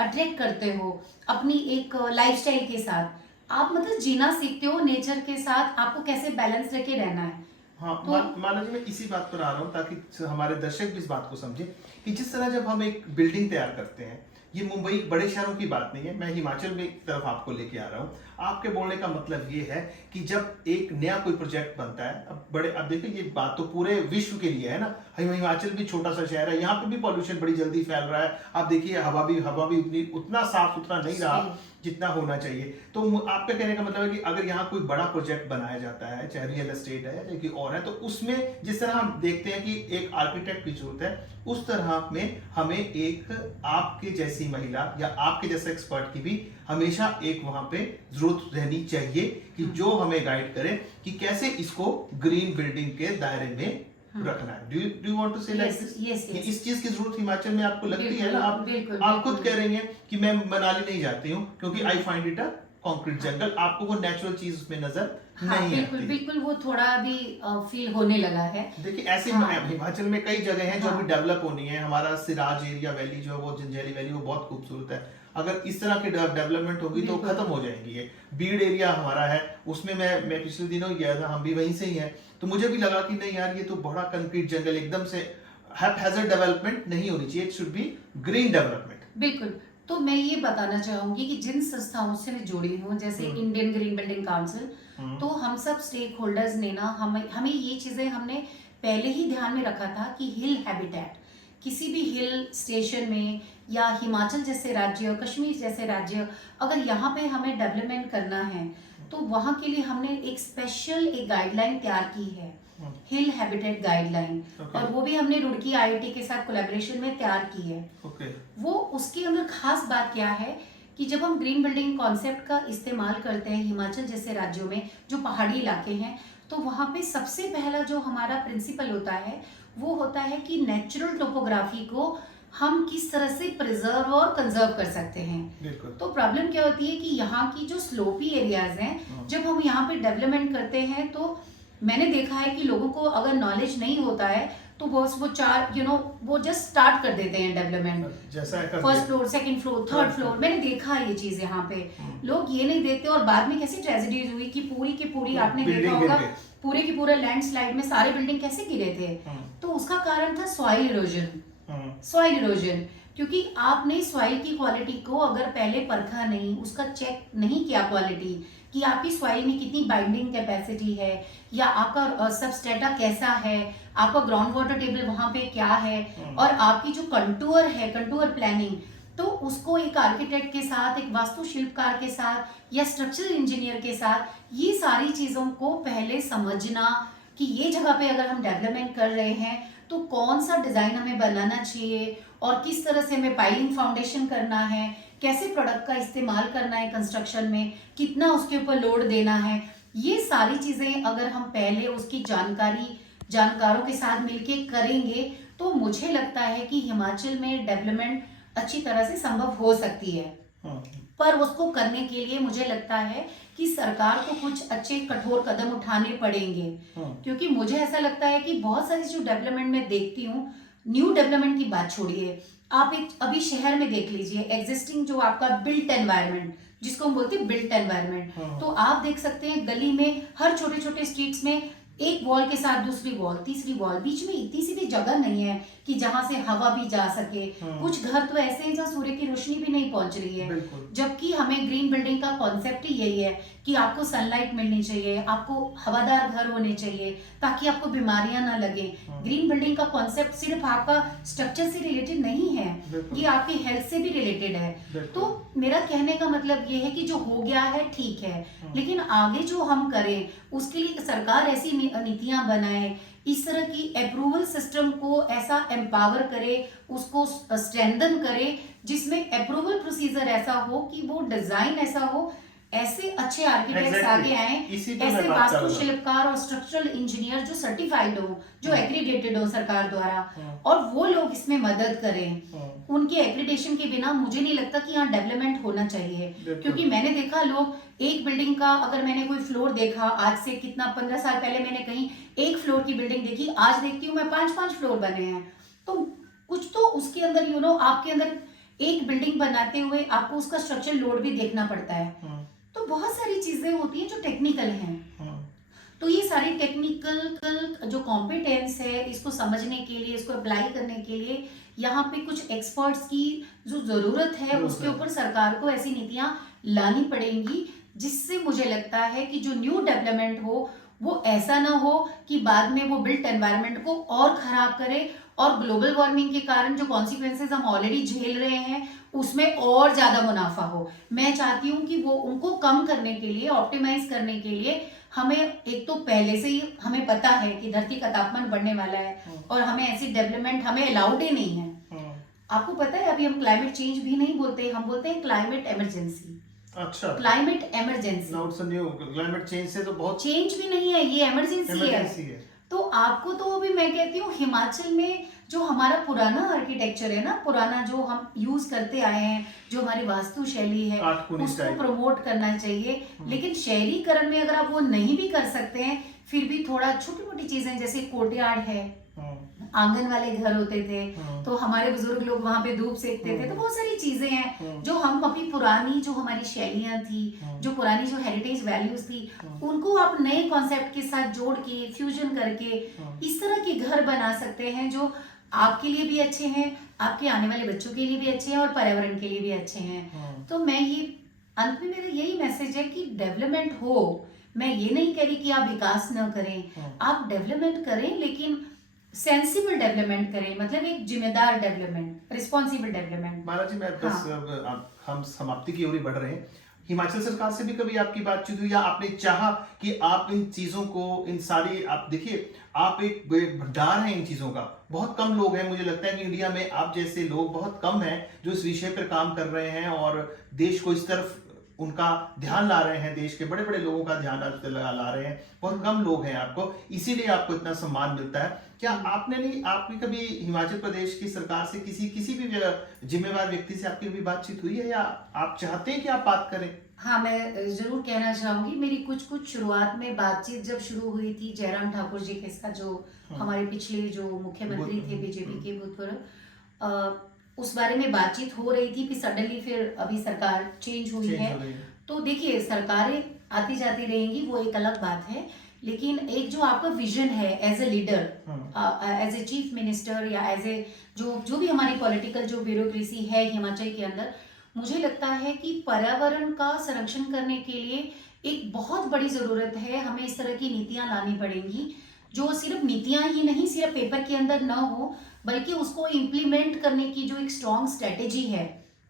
अट्रैक्ट करते हो अपनी एक लाइफस्टाइल के साथ। आप मतलब जीना सीखते हो नेचर के साथ, आपको कैसे बैलेंस रखे रहना है। हाँ, माना जी, मैं इसी बात पर आ रहा हूँ ताकि हमारे दर्शक भी इस बात को समझे कि जिस तरह जब हम एक बिल्डिंग तैयार करते हैं, ये मुंबई बड़े शहरों की बात नहीं है, मैं हिमाचल में तरफ आपको लेके आ रहा हूँ। आपके बोलने का मतलब ये है कि जब एक नया कोई प्रोजेक्ट बनता है, अब देखिए ये बात तो पूरे विश्व के लिए है ना, हिमाचल भी छोटा सा शहर है, यहाँ पे भी पॉल्यूशन बड़ी जल्दी फैल रहा है। आप देखिए हवा भी उतना साफ सुथरा नहीं रहा जितना होना चाहिए। तो आपका कहने का मतलब है कि अगर यहाँ कोई बड़ा प्रोजेक्ट बनाया जाता है, चाहे रियल एस्टेट है चाहे कोई और है, तो उसमें जिस तरह हम देखते हैं कि एक आर्किटेक्ट की जरूरत है, उस तरह में हमें एक आपके जैसी महिला या आपके जैसे एक्सपर्ट की भी हमेशा एक वहां पे जरूरत रहनी चाहिए कि जो हमें गाइड करे कि कैसे इसको ग्रीन बिल्डिंग के दायरे में रखना है। डू यू वांट टू से लाइक दिस? इस चीज की जरूरत हिमाचल में आपको लगती है ना? आप खुद कह रही हैं कि मैं मनाली नहीं जाती हूँ क्योंकि I find it a concrete jungle, आपको वो नेचुरल चीज उसमें नजर नहीं आती। बिल्कुल वो थोड़ा अभी फील होने लगा है। देखिए ऐसे हिमाचल में कई जगह हैं जो अभी डेवलप होनी है। हमारा सिराज एरिया वैली जो है वो जंजैली वैली वो बहुत खूबसूरत है। अगर इस तरह की डेवलपमेंट होगी तो खत्म हो जाएंगी ये। बीड़ एरिया हमारा है, उसमें मैं पिछले दिनों गया था, हम भी वहीं से ही हैं, तो मुझे भी लगा कि नहीं यार ये तो बड़ा कंक्रीट जंगल, एकदम से हैज़र्ड डेवलपमेंट नहीं होनी चाहिए, it should be green development. बिल्कुल। तो मैं ये बताना चाहूंगी कि जिन संस्थाओं से मैं जुड़ी हूँ, जैसे इंडियन ग्रीन बिल्डिंग काउंसिल, तो हम सब स्टेक होल्डर्स ने ना हमें ये चीजें हमने पहले ही ध्यान में रखा था कि हिल हैबिटेट, किसी भी हिल स्टेशन में या हिमाचल जैसे राज्य, कश्मीर जैसे राज्य, अगर यहाँ पे हमें डेवलपमेंट करना है तो वहाँ के लिए हमने एक स्पेशल एक गाइडलाइन तैयार की है, हिल हैबिटेट गाइडलाइन। और वो भी हमने रुड़की आईआईटी के साथ कोलैबोरेशन में तैयार की है। वो उसके अंदर खास बात क्या है कि जब हम ग्रीन बिल्डिंग कॉन्सेप्ट का इस्तेमाल करते हैं हिमाचल जैसे राज्यों में जो पहाड़ी इलाके हैं, तो वहाँ पे सबसे पहला जो हमारा प्रिंसिपल होता है वो होता है कि नेचुरल टोपोग्राफी को हम किस तरह से प्रिजर्व और कंजर्व कर सकते हैं। तो प्रॉब्लम क्या होती है कि यहाँ की जो स्लोपी एरियाज हैं, जब हम यहाँ पे डेवलपमेंट करते हैं तो मैंने देखा है कि लोगों को अगर नॉलेज नहीं होता है तो वो वो जस्ट स्टार्ट कर देते हैं development, first floor, second floor, third floor. मैंने देखा है ये चीज यहाँ पे, लोग ये नहीं देखते और बाद में कैसी ट्रेजेडीज हुई कि पूरी की पूरी आपने देखा होगा पूरे की पूरे लैंडस्लाइड में सारे बिल्डिंग कैसे गिरे थे। तो उसका कारण था सॉइल इरोजन, क्योंकि आपने सॉइल की क्वालिटी को अगर पहले परखा नहीं, उसका चेक नहीं किया क्वालिटी कि आपकी सॉइल में कितनी बाइंडिंग कैपेसिटी है, या आपका सबस्ट्रेटा कैसा है, आपका ग्राउंड वाटर टेबल वहां पे क्या है, और आपकी जो कंटूर है, कंटूर प्लानिंग, तो उसको एक आर्किटेक्ट के साथ, एक वास्तुशिल्पकार के साथ या स्ट्रक्चरल इंजीनियर के साथ ये सारी चीजों को पहले समझना कि ये जगह पे अगर हम डेवलपमेंट कर रहे हैं तो कौन सा डिजाइन हमें बनाना चाहिए, और किस तरह से हमें पाइलिंग फाउंडेशन करना है, कैसे प्रोडक्ट का इस्तेमाल करना है कंस्ट्रक्शन में, कितना उसके ऊपर लोड देना है। ये सारी चीजें अगर हम पहले उसकी जानकारों के साथ मिलके करेंगे तो मुझे लगता है कि हिमाचल में डेवलपमेंट अच्छी तरह से संभव हो सकती है। पर उसको करने के लिए मुझे लगता है कि सरकार को कुछ अच्छे कठोर कदम उठाने पड़ेंगे, क्योंकि मुझे ऐसा लगता है कि बहुत सारी जो डेवलपमेंट में देखती हूँ, न्यू डेवलपमेंट की बात छोड़िए, आप एक अभी शहर में देख लीजिए, एग्जिस्टिंग जो आपका बिल्ट एनवायरनमेंट, जिसको हम बोलते हैं बिल्ट एनवायरनमेंट, तो आप देख सकते हैं गली में हर छोटे छोटे स्ट्रीट्स में एक वॉल के साथ दूसरी वॉल, तीसरी वॉल, बीच में इतनी सी भी जगह नहीं है कि जहां से हवा भी जा सके। कुछ घर तो ऐसे हैं जहां सूर्य की रोशनी भी नहीं पहुंच रही है, जबकि हमें ग्रीन बिल्डिंग का कॉन्सेप्ट ही यही है कि आपको सनलाइट मिलनी चाहिए, आपको हवादार घर होने चाहिए ताकि आपको बीमारियां ना लगे। ग्रीन बिल्डिंग का कॉन्सेप्ट सिर्फ आपका स्ट्रक्चर से रिलेटेड नहीं है, ये आपकी हेल्थ से भी रिलेटेड है। तो मेरा कहने का मतलब ये है कि जो हो गया है ठीक है, लेकिन आगे जो हम करें उसके लिए सरकार ऐसी नीतियां बनाए, इस तरह की अप्रूवल सिस्टम को ऐसा एम्पावर करे, उसको स्ट्रेंथन करे, जिसमें अप्रूवल प्रोसीजर ऐसा हो कि वो डिजाइन ऐसा हो, ऐसे अच्छे आर्किटेक्ट्स आगे आए, ऐसे वास्तुशिल्पकार और स्ट्रक्चरल इंजीनियर जो सर्टिफाइड हो, जो एक्रीडेटेड हो सरकार द्वारा, और वो लोग इसमें मदद करें। उनके एक्रीडेशन के बिना मुझे नहीं लगता कि यहाँ डेवलपमेंट होना चाहिए, क्योंकि मैंने देखा लोग एक बिल्डिंग का, अगर मैंने कोई फ्लोर देखा आज से कितना 15 साल पहले मैंने कहीं एक फ्लोर की बिल्डिंग देखी, आज देखती हूँ मैं 5-5 फ्लोर बने हैं। तो कुछ तो उसके अंदर आपके अंदर एक बिल्डिंग बनाते हुए आपको उसका स्ट्रक्चर लोड भी देखना पड़ता है। तो बहुत सारी चीजें होती हैं जो टेक्निकल हैं। तो ये सारी टेक्निकल जो कॉम्पिटेंस है, इसको समझने के लिए, इसको अप्लाई करने के लिए यहाँ पे कुछ एक्सपर्ट्स की जो जरूरत है, उसके ऊपर सरकार को ऐसी नीतियां लानी पड़ेंगी, जिससे मुझे लगता है कि जो न्यू डेवलपमेंट हो वो ऐसा ना हो कि बाद में वो बिल्ट एनवायरनमेंट को और खराब करे, और ग्लोबल वार्मिंग के कारण जो कॉन्सिक्वेंसेस हम ऑलरेडी झेल रहे हैं उसमें और ज्यादा मुनाफा हो। मैं चाहती हूँ कि वो उनको कम करने के लिए, ऑप्टिमाइज करने के लिए हमें, एक तो पहले से ही हमें पता है कि धरती का तापमान बढ़ने वाला है और हमें ऐसी डेवलपमेंट हमें अलाउड ही नहीं है। आपको पता है अभी हम क्लाइमेट चेंज भी नहीं बोलते, हम बोलते हैं क्लाइमेट इमरजेंसी। अच्छा, क्लाइमेट इमरजेंसी, क्लाइमेट चेंज से तो बहुत चेंज भी नहीं है, ये इमरजेंसी है। तो आपको तो अभी मैं कहती हूँ हिमाचल में जो हमारा पुराना आर्किटेक्चर है ना, पुराना जो हम यूज करते आए हैं, जो हमारी वास्तु शैली है, उसको प्रमोट करना चाहिए। लेकिन शहरीकरण में अगर आप वो नहीं भी कर सकते हैं, फिर भी थोड़ा छोटी मोटी चीजें, जैसे कोर्टयार्ड है, आंगन वाले घर होते थे, तो हमारे बुजुर्ग लोग वहां पे धूप सेकते थे, तो बहुत सारी चीजें हैं जो हम अपनी पुरानी, जो हमारी शैलियां थी, जो पुरानी जो हेरिटेज वैल्यूज थी, उनको आप नए कॉन्सेप्ट के साथ जोड़ के, फ्यूजन करके इस तरह के घर बना सकते हैं जो आपके लिए भी अच्छे हैं, आपके आने वाले बच्चों के लिए भी अच्छे हैं और पर्यावरण के लिए भी अच्छे हैं। तो मैं ये अंत में मेरा यही मैसेज है कि डेवलपमेंट हो, मैं ये नहीं कह रही कि आप विकास न करें, आप डेवलपमेंट करें, लेकिन सेंसिबल डेवलपमेंट करें, मतलब एक जिम्मेदार डेवलपमेंट, रिस्पॉन्सिबल डेवलपमेंट। माला जी, मैं बस हम समाप्ति की ओर ही बढ़ रहे हैं। हिमाचल सरकार से भी कभी आपकी बातचीत हुई, या आपने चाहा कि आप इन चीजों को, इन सारी, आप देखिए आप एक भंडार हैं इन चीजों का, बहुत कम लोग हैं, मुझे लगता है कि इंडिया में आप जैसे लोग बहुत कम हैं जो इस विषय पर काम कर रहे हैं और देश को इस तरफ उनका ध्यान ला रहे हैं, देश के बड़े बड़े लोगों का ध्यान ला रहे हैं, बहुत कम लोग हैं आपको, इसीलिए आपको इतना सम्मान मिलता है। क्या आपकी कभी हिमाचल प्रदेश की सरकार से किसी भी जिम्मेवार व्यक्ति से आपकी कभी बातचीत हुई है, या आप चाहते हैं कि आप बात करें? हाँ, मैं जरूर कहना चाहूंगी, मेरी कुछ शुरुआत में बातचीत जब शुरू हुई थी जयराम ठाकुर जी के साथ, जो हमारे पिछले जो मुख्यमंत्री थे बीजेपी के भूतपूर्व, उस बारे में बातचीत हो रही थी। फिर सडनली फिर अभी सरकार चेंज हुई है। तो देखिए, सरकारें आती जाती रहेंगी, वो एक अलग बात है, लेकिन एक जो आपका विजन है as a leader, as a chief minister, या एज ए जो भी हमारी पॉलिटिकल जो ब्यूरोक्रेसी है हिमाचल के अंदर, मुझे लगता है कि पर्यावरण का संरक्षण करने के लिए एक बहुत बड़ी जरूरत है, हमें इस तरह की नीतियां लानी पड़ेंगी जो सिर्फ नीतियां ही नहीं, सिर्फ पेपर के अंदर न हो, बल्कि उसको इम्प्लीमेंट करने की जो एक स्ट्रॉन्ग स्ट्रेटेजी है,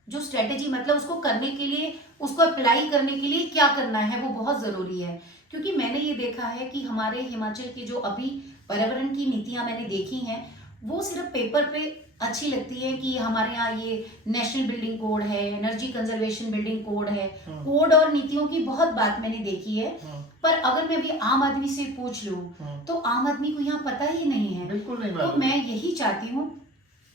जो स्ट्रेटेजी मतलब उसको करने के लिए, उसको अप्लाई करने के लिए क्या करना है, वो बहुत ज़रूरी है। क्योंकि मैंने ये देखा है कि हमारे हिमाचल की जो अभी पर्यावरण की नीतियां मैंने देखी हैं, वो सिर्फ पेपर पे अच्छी लगती है कि हमारे यहाँ ये नेशनल बिल्डिंग कोड है, एनर्जी कंजर्वेशन बिल्डिंग कोड है, कोड और नीतियों की बहुत बात मैंने देखी है। पर अगर मैं भी आम आदमी से पूछ लूं तो आम आदमी को यहाँ पता ही नहीं है। बिल्कुल नहीं। तो मैं यही चाहती हूँ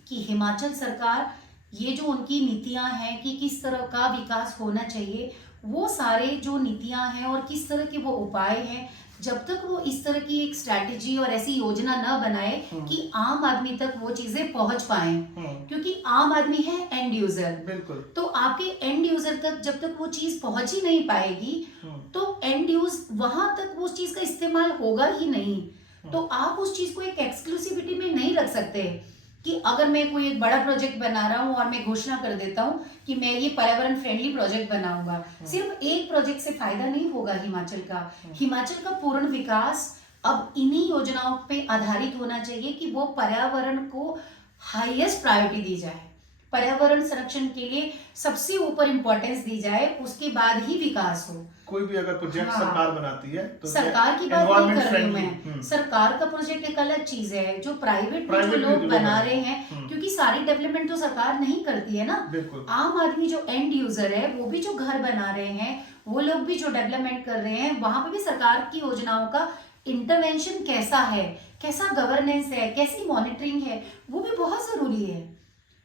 कि हिमाचल सरकार, ये जो उनकी नीतियां हैं कि किस तरह का विकास होना चाहिए, वो सारे जो नीतियां हैं और किस तरह के वो उपाय हैं, जब तक वो इस तरह की एक स्ट्रैटेजी और ऐसी योजना न बनाए कि आम आदमी तक वो चीजें पहुंच पाए, क्योंकि आम आदमी है एंड यूजर। बिल्कुल। तो आपके एंड यूजर तक जब तक वो चीज पहुंच ही नहीं पाएगी तो एंड यूज वहां तक वो उस चीज का इस्तेमाल होगा ही नहीं। तो आप उस चीज को एक एक्सक्लूसिविटी में नहीं रख सकते कि अगर मैं कोई एक बड़ा प्रोजेक्ट बना रहा हूँ और मैं घोषणा कर देता हूँ कि मैं ये पर्यावरण फ्रेंडली प्रोजेक्ट बनाऊंगा, सिर्फ एक प्रोजेक्ट से फायदा नहीं होगा हिमाचल का। हिमाचल का पूर्ण विकास अब इन्हीं योजनाओं पे आधारित होना चाहिए कि वो पर्यावरण को हाईएस्ट प्रायोरिटी दी जाए, पर्यावरण संरक्षण के लिए सबसे ऊपर इंपॉर्टेंस दी जाए, उसके बाद ही विकास हो। कोई भी अगर प्रोजेक्ट सरकार बनाती है तो सरकार की बात नहीं कर रही हूँ मैं, सरकार का प्रोजेक्ट एक अलग चीज है, जो प्राइवेट में जो लोग बना रहे हैं, क्योंकि सारी डेवलपमेंट तो सरकार नहीं करती है ना। आम आदमी जो एंड यूजर है, वो भी जो घर बना रहे हैं, वो लोग भी जो डेवलपमेंट कर रहे हैं, वहां पे भी सरकार की योजनाओं का इंटरवेंशन कैसा है, कैसा गवर्नेंस है, कैसी मॉनिटरिंग है, वो भी बहुत जरूरी है।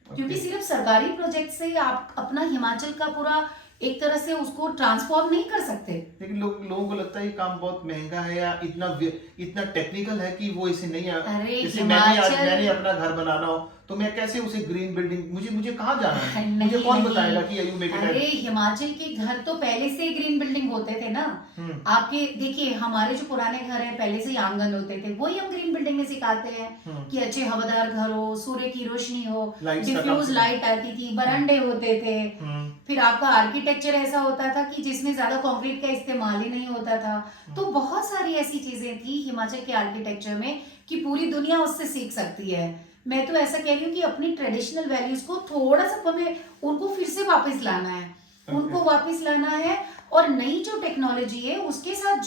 क्योंकि सिर्फ सरकारी प्रोजेक्ट से आप अपना हिमाचल का पूरा एक तरह से उसको ट्रांसफॉर्म नहीं कर सकते। लेकिन लोगों को लगता है ये काम बहुत महंगा है या इतना टेक्निकल है कि वो इसे नहीं। अरे जैसे मैंने अपना घर बनाना हो तो मैं कैसे उसे ग्रीन बिल्डिंग, मुझे कहाँ जाना है, मुझे कौन बताएगा कि यू मेक इट। अरे हिमाचल के घर तो पहले से ग्रीन बिल्डिंग होते थे ना। आपके देखिए, हमारे जो पुराने घर हैं पहले से ही आंगन होते थे, वही हम ग्रीन बिल्डिंग में सिखाते हैं कि अच्छे हवादार घर हो, सूर्य की रोशनी हो, डिफ्यूज लाइट आती थी, बरामदे होते थे, फिर आपका आर्किटेक्चर ऐसा होता था कि जिसमें ज्यादा कंक्रीट का इस्तेमाल ही नहीं होता था। तो बहुत सारी ऐसी चीजें थी हिमाचल के आर्किटेक्चर में कि पूरी दुनिया उससे सीख सकती है। मैं तो ऐसा कह रही हूँ कि अपनी ट्रेडिशनल वैल्यूज को थोड़ा सा हमें उनको फिर से वापस लाना है, उनको वापस लाना है, और नई जो टेक्नोलॉजी है उसके साथ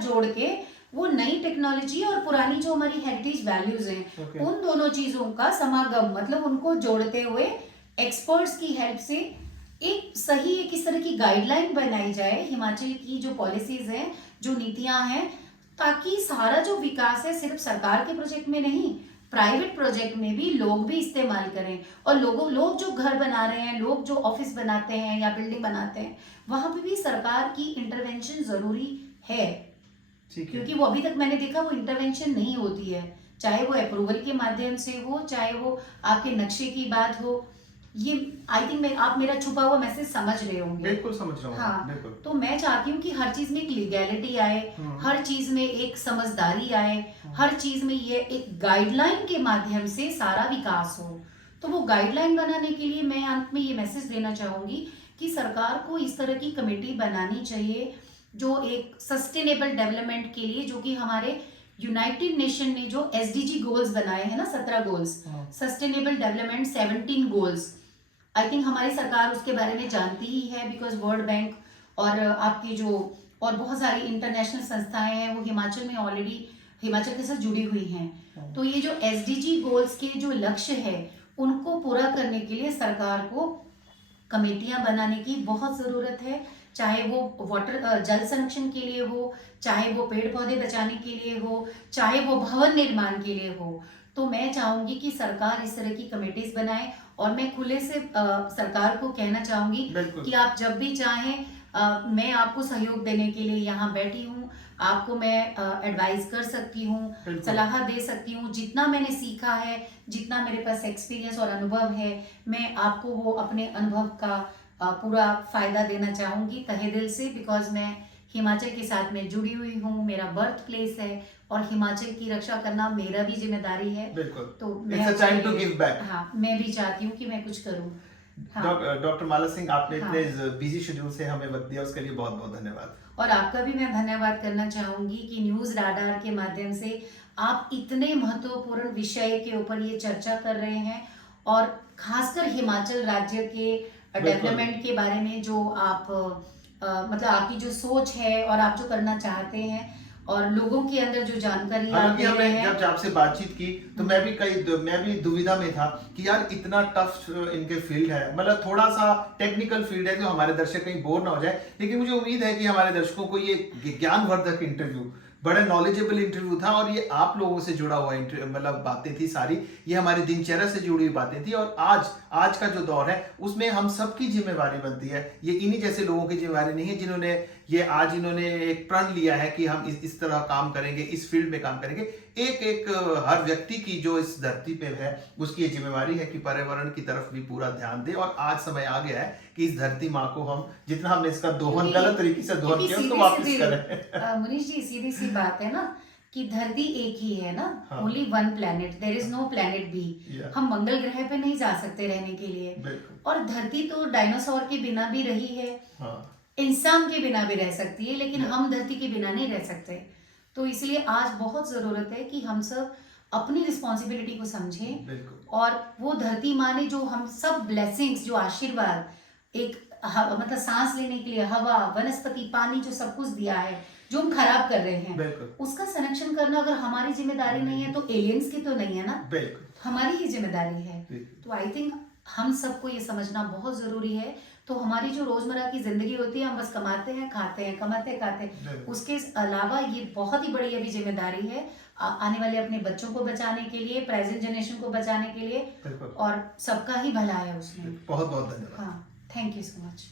जोड़ के वो नई टेक्नोलॉजी और पुरानी जो हमारी हेरिटेज वैल्यूज हैं, उन दोनों चीजों का समागम, मतलब उनको जोड़ते हुए एक्सपर्ट्स की हेल्प से एक सही एक इस तरह की गाइडलाइन बनाई जाए हिमाचल की जो पॉलिसीज हैं, जो नीतियां हैं, ताकि सारा जो विकास है सिर्फ सरकार के प्रोजेक्ट में नहीं, प्राइवेट प्रोजेक्ट में भी लोग भी इस्तेमाल करें। और लोग जो घर बना रहे हैं, लोग जो ऑफिस बनाते हैं या बिल्डिंग बनाते हैं, वहां पे भी सरकार की इंटरवेंशन जरूरी है। क्योंकि वो अभी तक मैंने देखा वो इंटरवेंशन नहीं होती है, चाहे वो अप्रूवल के माध्यम से हो, चाहे वो आपके नक्शे की बात हो। ये आई थिंक आप मेरा छुपा हुआ मैसेज समझ रहे होंगे। बिल्कुल समझ रहा हूँ। हाँ, बिल्कुल। तो मैं चाहती हूँ कि हर चीज में एक लीगैलिटी आए, हर चीज में एक समझदारी आए, हर चीज में ये एक गाइडलाइन के माध्यम से सारा विकास हो। तो वो गाइडलाइन बनाने के लिए मैं अंत में ये मैसेज देना चाहूंगी कि सरकार को इस तरह की कमेटी बनानी चाहिए जो एक सस्टेनेबल डेवलपमेंट के लिए, जो कि हमारे यूनाइटेड नेशन ने जो SDG गोल्स बनाए हैं ना, 17 goals, sustainable development 17 goals, I think हमारी सरकार उसके बारे में जानती ही है, बिकॉज वर्ल्ड बैंक और आपके जो और बहुत सारी इंटरनेशनल संस्थाएं हैं वो हिमाचल में ऑलरेडी हिमाचल के साथ जुड़ी हुई हैं। तो ये जो SDG गोल्स के जो लक्ष्य है उनको पूरा करने के लिए सरकार को कमेटियां बनाने की बहुत ज़रूरत है, चाहे वो जल संरक्षण के लिए हो, चाहे वो पेड़ पौधे बचाने के लिए हो, चाहे वो भवन निर्माण के लिए हो। तो मैं चाहूंगी कि सरकार इस तरह की कमेटीज बनाए, और मैं खुले से सरकार को कहना चाहूंगी कि आप जब भी चाहें मैं आपको सहयोग देने के लिए यहाँ बैठी हूँ, आपको मैं एडवाइस कर सकती हूँ, सलाह दे सकती हूँ। जितना मैंने सीखा है, जितना मेरे पास एक्सपीरियंस और अनुभव है, मैं आपको वो अपने अनुभव का पूरा फायदा देना चाहूंगी तहे दिल से, बिकॉज मैं हिमाचल के साथ में जुड़ी हुई हूँ, मेरा बर्थ प्लेस है और हिमाचल की रक्षा करना मेरा भी जिम्मेदारी है। बिल्कुल। तो It's a time to give back. हाँ, मैं भी चाहती हूँ कि मैं कुछ करूँ। हाँ। डॉक्टर माला सिंह, आपने हाँ। इतने बिजी शेड्यूल से हमें वक्त दिया, उसके लिए बहुत बहुत धन्यवाद। और आपका भी मैं धन्यवाद करना चाहूंगी कि न्यूज राडार के माध्यम से आप इतने महत्वपूर्ण विषय के ऊपर ये चर्चा कर रहे हैं, और खासकर हिमाचल राज्य के डेवलपमेंट के बारे में जो आप मतलब आपकी जो सोच है और आप जो करना चाहते हैं और लोगों के अंदर जो जानकारी आप हालांकि दे रहे हमने हैं। जब आपसे बातचीत की तो मैं भी दुविधा में था कि यार इतना टफ इनके फील्ड है, मतलब थोड़ा सा टेक्निकल फील्ड है, तो हमारे दर्शक कहीं बोर ना हो जाए। लेकिन मुझे उम्मीद है कि हमारे दर्शकों को ये ज्ञानवर्धक इंटरव्यू, बड़ा नॉलेजेबल इंटरव्यू था, और ये आप लोगों से जुड़ा हुआ मतलब बातें थी सारी, ये हमारी दिनचर्या से जुड़ी हुई बातें थी। और आज का जो दौर है उसमें हम सबकी जिम्मेवारी बनती है, ये इन्हीं जैसे लोगों की जिम्मेवारी नहीं है जिन्होंने इन्होंने एक प्रण लिया है कि हम इस तरह काम करेंगे, इस फील्ड में काम करेंगे। एक हर व्यक्ति की जो इस धरती पे है उसकी ये जिम्मेवारी है कि पर्यावरण की तरफ भी पूरा ध्यान दे। और आज समय आ गया है कि इस धरती माँ को हम जितना हमने इसका दोहन गलत तरीके से दोहन किया उसको वापस करें। मुनीश जी, सीधी सी बात है ना कि धरती एक ही है ना, हाँ। Only one planet, there is no planet B. हम मंगल ग्रह पे नहीं जा सकते रहने के लिए, और धरती तो डायनासोर के बिना भी रही है, हाँ। इंसान के बिना भी रह सकती है, लेकिन हम धरती के बिना नहीं रह सकते। तो इसलिए आज बहुत जरूरत है कि हम सब अपनी रिस्पॉन्सिबिलिटी को समझें, और वो धरती माँ ने जो हम सब ब्लेसिंग्स, जो आशीर्वाद, एक मतलब सांस लेने के लिए हवा, वनस्पति, पानी, जो सब कुछ दिया है जो हम खराब कर रहे हैं, उसका संरक्षण करना अगर हमारी जिम्मेदारी नहीं है तो एलियंस की तो नहीं है ना, हमारी ही जिम्मेदारी है। तो आई थिंक हम सबको ये समझना बहुत जरूरी है। तो हमारी जो रोजमर्रा की जिंदगी होती है, हम बस कमाते हैं, खाते हैं, कमाते खाते, उसके अलावा ये बहुत ही बड़ी अभी जिम्मेदारी है आने वाले अपने बच्चों को बचाने के लिए, प्रेजेंट जनरेशन को बचाने के लिए, और सबका ही भला है उसमें। बहुत बहुत धन्यवाद। हाँ, थैंक यू सो मच।